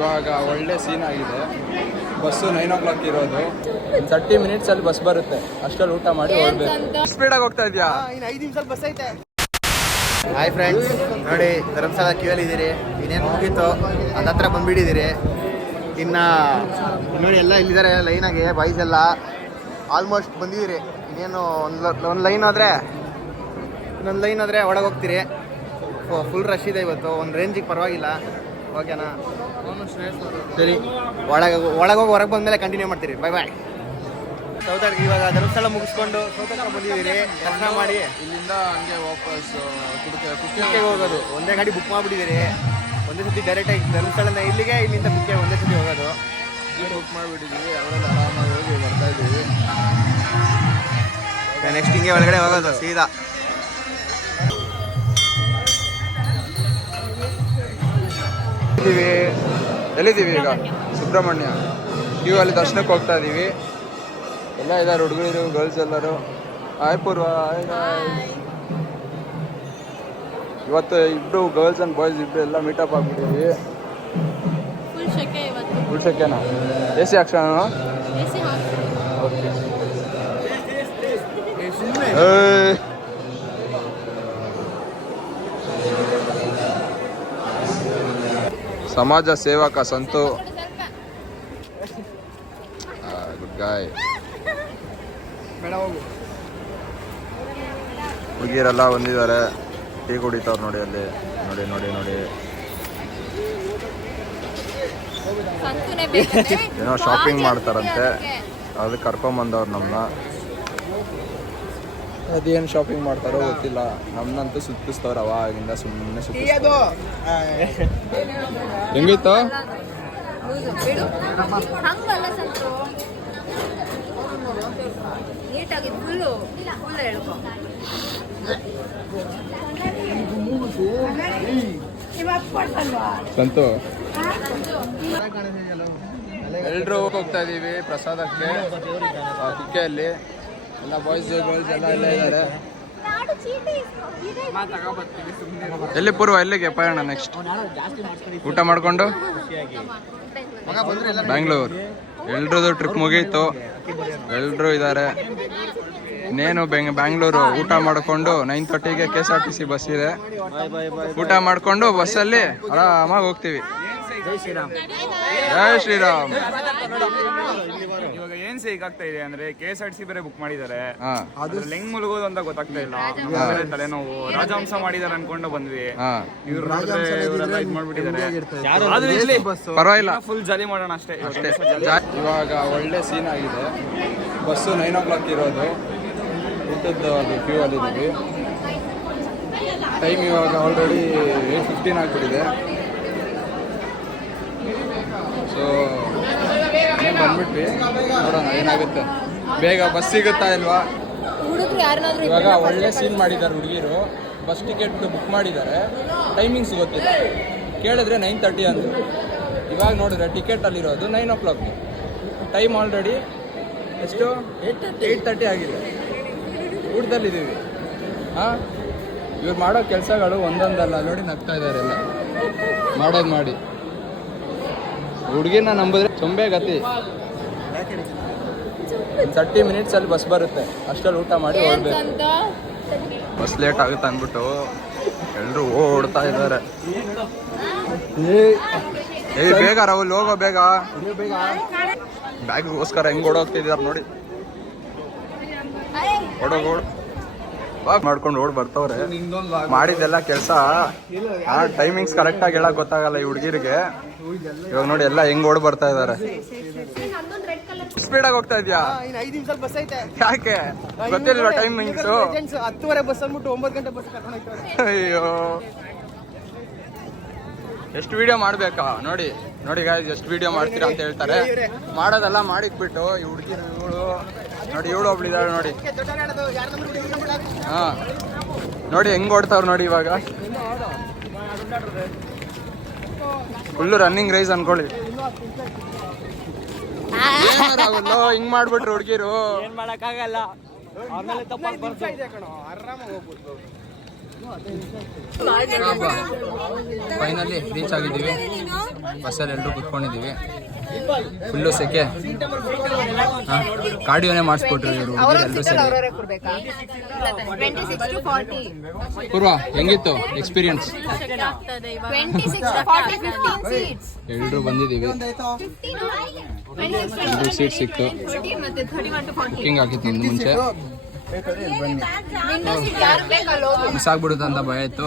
ಇವಾಗ ಒಳ್ಳೆ ಸೀನ್ ಆಗಿದೆ. ಬಸ್ಸು 9 o'clock ಇರೋದು. 30 minutesಲ್ಲಿ ಬಸ್ ಬರುತ್ತೆ. ಅಷ್ಟರಲ್ಲಿ ಊಟ ಮಾಡಿ ಹೊರಡ್ಬೇಕು. ಸ್ಪೀಡಾಗಿ ಹೋಗ್ತಾ ಇದೆಯಾ? ಇನ್ನು 5 ನಿಮಿಷದಲ್ಲಿ ಬಸ್ ಐತೆ. ಹಾಯ್ ಫ್ರೆಂಡ್ಸ್, ನೋಡಿ ಧರ್ಮಸ್ಥಳ ಕ್ಯೂಯಲ್ಲಿ ಇದ್ದೀರಿ. ಇನ್ನೇನು ಮುಗೀತು, ಹತ್ರ ಬಂದುಬಿಟ್ಟಿದ್ದೀರಿ. ಇನ್ನು ನೋಡಿ ಎಲ್ಲ ಇಲ್ಲಿದ್ದಾರೆ ಲೈನಾಗೆ. ಬಾಯ್ಸ್ ಎಲ್ಲ ಆಲ್ಮೋಸ್ಟ್ ಬಂದಿದ್ದೀರಿ. ಇನ್ನೇನು ಒಂದು ಲೈನ್ ಆದರೆ ಇನ್ನೊಂದು ಲೈನ್ ಆದರೆ ಒಳಗೆ ಹೋಗ್ತೀರಿ. ಫುಲ್ ರಶ್ ಇದೆ ಇವತ್ತು. ಒಂದು ರೇಂಜಿಗೆ ಪರವಾಗಿಲ್ಲ. ಓಕೆನಾ? ಸರಿ, ಒಳಗೋಗಿ ಹೊರಗೆ ಬಂದಮೇಲೆ ಕಂಟಿನ್ಯೂ ಮಾಡ್ತೀರಿ. ಬಾಯ್ ಬಾಯ್. ಸೌತಡ್ಗೆ ಇವಾಗ ಧರ್ಮಸ್ಥಳ ಮುಗಿಸ್ಕೊಂಡು ಸೌತಡ್ಗೆ ಬಂದಿದ್ದೀರಿ. ದರ್ಶನ ಮಾಡಿ ಇಲ್ಲಿಂದ ಹಂಗೆ ವಾಪಸ್ ಕುಕ್ಕೆಗೆ ಹೋಗೋದು. ಒಂದೇ ಗಾಡಿ ಬುಕ್ ಮಾಡಿಬಿಟ್ಟಿದ್ದೀರಿ. ಒಂದೇ ಸತಿ ಡೈರೆಕ್ಟಾಗಿ ಧರ್ಮಸ್ಥಳದಿಂದ ಇಲ್ಲಿಗೆ, ಇಲ್ಲಿಂದ ಕುಕ್ಕೆ ಒಂದೇ ಸತಿ ಹೋಗೋದು. ಬುಕ್ ಮಾಡಿಬಿಟ್ಟಿದ್ದೀವಿ. ಅದರಲ್ಲಿ ಆರಾಮಾಗಿ ಹೋಗಿ ಬರ್ತಾ ಇದ್ದೀವಿ. ನೆಕ್ಸ್ಟ್ ಹಿಂಗೆ ಒಳಗಡೆ ಹೋಗೋದು ಸೀದಾ. ಎಲ್ಲಿದ್ದೀವಿ ಈಗ? ಸುಬ್ರಹ್ಮಣ್ಯ ಕ್ಯೂ ಅಲ್ಲಿ ದರ್ಶನಕ್ಕೆ ಹೋಗ್ತಾ ಇದ್ದೀವಿ. ಎಲ್ಲ ಇದ್ದಾರೆ, ಹುಡುಗರು ಗರ್ಲ್ಸ್ ಎಲ್ಲರೂ. ಹಾಯ್ ಪೂರ್ವ. ಇವತ್ತು ಇಬ್ಬರು ಗರ್ಲ್ಸ್ ಆ್ಯಂಡ್ ಬಾಯ್ಸ್ ಇಬ್ಬರು ಎಲ್ಲ ಮೀಟಪ್ ಆಗ್ಬಿಟ್ಟಿದ್ದೀವಿ. ಫುಲ್ ಶೆಕೆನಾ? ಎ ಸಿ ಹಾಕ್ಸೋಣ? ಓಕೆ. ಸಮಾಜ ಸೇವಕ ಸಂತು. ಗುಡ್ ಗಾಯ್. ಹುಡುಗಿಯರೆಲ್ಲ ಬಂದಿದ್ದಾರೆ. ಟೀ ಕುಡಿತವ್ರು ನೋಡಿ ಅಲ್ಲಿ. ನೋಡಿ ನೋಡಿ ನೋಡಿ, ಏನೋ ಶಾಪಿಂಗ್ ಮಾಡ್ತಾರಂತೆ. ಅದಕ್ಕೆ ಕರ್ಕೊಂಬಂದವ್ರು ನಮ್ಮನ್ನ. ಅದೇನು ಶಾಪಿಂಗ್ ಮಾಡ್ತಾರೋ ಗೊತ್ತಿಲ್ಲ. ನಮ್ಮನ್ನಂತೂ ಸುತ್ತಿಸ್ತವ್ರ ಅವಾಗಿಂದ ಸುಮ್ಮನೆ ಸುತ್ತಿಸ್ತವ್ರು. ಹೆಂಗಿತ್ತು? ಸಂತು, ಎಲ್ರು ಹೋಗ್ತಾ ಇದೀವಿ ಪ್ರಸಾದಕ್ಕೆ ಕುಕ್ಕೆಯಲ್ಲಿ. ಎಲ್ಲ ಬಾಯ್ಸ್ ಗರ್ಲ್ಸ್ ಎಲ್ಲ ಇಲ್ಲೇ ಇದ್ದಾರೆ. ಎಲ್ಲಿ ಪೂರ್ವ? ಎಲ್ಲಿಗೆ ಪಯಣ ನೆಕ್ಸ್ಟ್? ಊಟ ಮಾಡ್ಕೊಂಡು ಬ್ಯಾಂಗ್ಳೂರ್. ಎಲ್ರದ್ದು ಟ್ರಿಪ್ ಮುಗೀತು. ಎಲ್ರು ಇದ್ದಾರೆ. ಇನ್ನೇನು ಬ್ಯಾಂಗ್ಳೂರು ಊಟ ಮಾಡಿಕೊಂಡು 9:30ಗೆ KSRTC ಬಸ್ ಇದೆ. ಊಟ ಮಾಡಿಕೊಂಡು ಬಸ್ಸಲ್ಲಿ ಆರಾಮಾಗಿ ಹೋಗ್ತೀವಿ. ಜೈ ಶ್ರೀರಾಮ್. ಜೈ ಶ್ರೀರಾಮ್. ಇವಾಗ ಏನ್ ಹೀಗಾಗ್ತಾ ಇದೆ ಅಂದ್ರೆ KSRTC ಬೇರೆ ಬುಕ್ ಮಾಡಿದ್ದಾರೆ. ಅದ್ರಲ್ಲಿ ಹೆಂಗ್ ಮುಳುಗೋದು ಅಂತ ಗೊತ್ತಾಗ್ತಾ ಇಲ್ಲ. ತಲೆನೋವು. ರಾಜಹಂಸ ಮಾಡಿದಾರೆ ಅನ್ಕೊಂಡು ಬಂದ್ವಿ. ಇವರೆಲ್ಲ ಇದ್ ಮಾಡ್ಬಿಟ್ಟಿದ್ದಾರೆ. ಪರವಾಗಿಲ್ಲ, ಫುಲ್ ಜಾಲಿ ಮಾಡೋಣ ಅಷ್ಟೇ. ಇವಾಗ ಒಳ್ಳೆ ಸೀನ್ ಆಗಿದೆ. ಬಸ್ಸು 9 o'clock ಇರೋದು. ಊಟದ್ದು ಅದು ಕ್ಯೂ ಅಲ್ಲಿದ್ದೀವಿ. ಟೈಮ್ ಇವಾಗ ಆಲ್ರೆಡಿ 8:15 ಆಗಿಬಿಟ್ಟಿದೆ. ಸೊ ಬಂದ್ಬಿಟ್ವಿ, ನೋಡೋಣ ಏನಾಗುತ್ತೆ. ಬೇಗ ಬಸ್ ಸಿಗುತ್ತಾ ಇಲ್ವಾ? ಇವಾಗ ಒಳ್ಳೆ ಸೀನ್ ಮಾಡಿದ್ದಾರೆ ಹುಡುಗಿರು. ಬಸ್ ಟಿಕೆಟ್ ಬುಕ್ ಮಾಡಿದ್ದಾರೆ. ಟೈಮಿಂಗ್ಸ್ ಗೊತ್ತಿಲ್ಲ. ಕೇಳಿದ್ರೆ 9:30 ಅಂದರು. ಇವಾಗ ನೋಡಿದ್ರೆ ಟಿಕೆಟಲ್ಲಿರೋದು 9 o'clock. ಟೈಮ್ ಆಲ್ರೆಡಿ ಎಷ್ಟು? 8:30 ಆಗಿದೆ. ಊಟದಲ್ಲಿದ್ದೀವಿ. ಇವ್ರು ಮಾಡೋ ಕೆಲಸಗಳು ಒಂದೊಂದಲ್ಲ. ನೋಡಿ ನಗ್ತಾ ಇದ್ದಾರೆ ಎಲ್ಲ. ಮಾಡೋದು ಮಾಡಿ ಹುಡುಗಿನ ನಂಬಿದ್ರೆ ತುಂಬೆ ಗತಿ. 30 minutesಲ್ಲಿ ಬಸ್ ಬರುತ್ತೆ. ಅಷ್ಟರಲ್ಲಿ ಊಟ ಮಾಡಿ ಹೊರಡ್ಬೇಕು. ಬಸ್ ಲೇಟ್ ಆಗುತ್ತೆ ಅಂದ್ಬಿಟ್ಟು ಎಲ್ಲರೂ ಓಡ್ತಾ ಇದ್ದಾರೆ. ಬೇಗ ರಾಹುಲ್, ಹೋಗೋ ಬೇಗ. ಬ್ಯಾಗ್ಗೋಸ್ಕರ ಹೆಂಗ್ ಓಡೋಗ್ತಿದ್ದಾರೆ ನೋಡಿ. ಓಡೋಗೋಡು ಮಾಡ್ಕೊಂಡು ಓಡ್ ಬರ್ತವ್ರೆ. ಮಾಡಿದ್ದೆಲ್ಲ ಕೆಲಸ ಟೈಮಿಂಗ್ಸ್ ಕರೆಕ್ಟಾಗಿ ಹೇಳಕ್ ಗೊತ್ತಾಗಲ್ಲ ಈ ಹುಡುಗಿರಿಗೆ. ಇವಾಗ ನೋಡಿ ಎಲ್ಲ ಹೆಂಗ್ ಓಡ್ ಬರ್ತಾ ಇದಾರೆ. ಸ್ಪೀಡಾಗಿ ಹೋಗ್ತಾ ಇದೆಯಾ? ಇನ್ನು 5 ನಿಮಿಷದಲ್ಲಿ ಬಸ್ ಐತೆ. ಯಾಕೆ ಗೊತ್ತಿಲ್ವಾ ಟೈಮಿಂಗ್ಸ್? 10:30 ಬಸ್ ಅಂದ್ಬಿಟ್ಟು 9 ಗಂಟೆ ಬಸ್ ಕರ್ಕೊಂಡು ಹೋಗ್ತಾರೆ. ಅಯ್ಯೋ, ಎಷ್ಟು ವಿಡಿಯೋ ಮಾಡ್ಬೇಕಾ? ನೋಡಿ ನೋಡಿ ಗಾಯ್ಸ್, ಎಷ್ಟು ವಿಡಿಯೋ ಮಾಡ್ತೀರಾ ಅಂತ ಹೇಳ್ತಾರೆ. ಮಾಡೋದೆಲ್ಲ ಮಾಡಿಕ್ಬಿಟ್ಟು ಈ ಹುಡುಗಿರು ಇವಳು ನೋಡಿ, ಇವಳು ಒಬ್ಳಿದಾಳೆ ನೋಡಿ. ಹಾ ನೋಡಿ ಹೆಂಗ್ ಓಡ್ತಾವ್ರು ನೋಡಿ. ಇವಾಗ ಫುಲ್ಲು ರನ್ನಿಂಗ್ ರೈಸ್ ಅನ್ಕೊಳ್ಳಿ. ಏನಾರಾಗಲ್ಲ ಹಿಂಗ್ ಮಾಡ್ಬಿಟ್ರು ಹುಡುಗಿರು. ಏನ್ ಮಾಡಕ್ಕಾಗಲ್ಲ. ಫೈನಲಿ ರೀಚ್ ಆಗಿದ್ದೀವಿ. ಬಸ್ಸಲ್ಲಿ ಎಲ್ಲರೂ ಕುತ್ಕೊಂಡಿದ್ದೀವಿ. ಫುಲ್ಲು ಸೆಕೆ. ಕಾರ್ಡಿಯೋನೇ ಮಾಡಿಸ್ಕೊಟ್ರು ಇವರು ಎಲ್ಲರೂ ಸೇರಿ. ಪೂರ್ವ ಹೆಂಗಿತ್ತು ಎಕ್ಸ್ಪೀರಿಯನ್ಸ್? ಎಲ್ಲರೂ ಬಂದಿದ್ದೀವಿ. ಎಲ್ಲರೂ ಸೀಟ್ ಸಿಕ್ತು. ಬುಕ್ಕಿಂಗ್ ಆಗಿತ್ತು ಒಂದು ಮುಂಚೆ. ಮಿಸ್ ಆಗ್ಬಿಡುತ್ತೆ ಅಂತ ಭಯ ಇತ್ತು.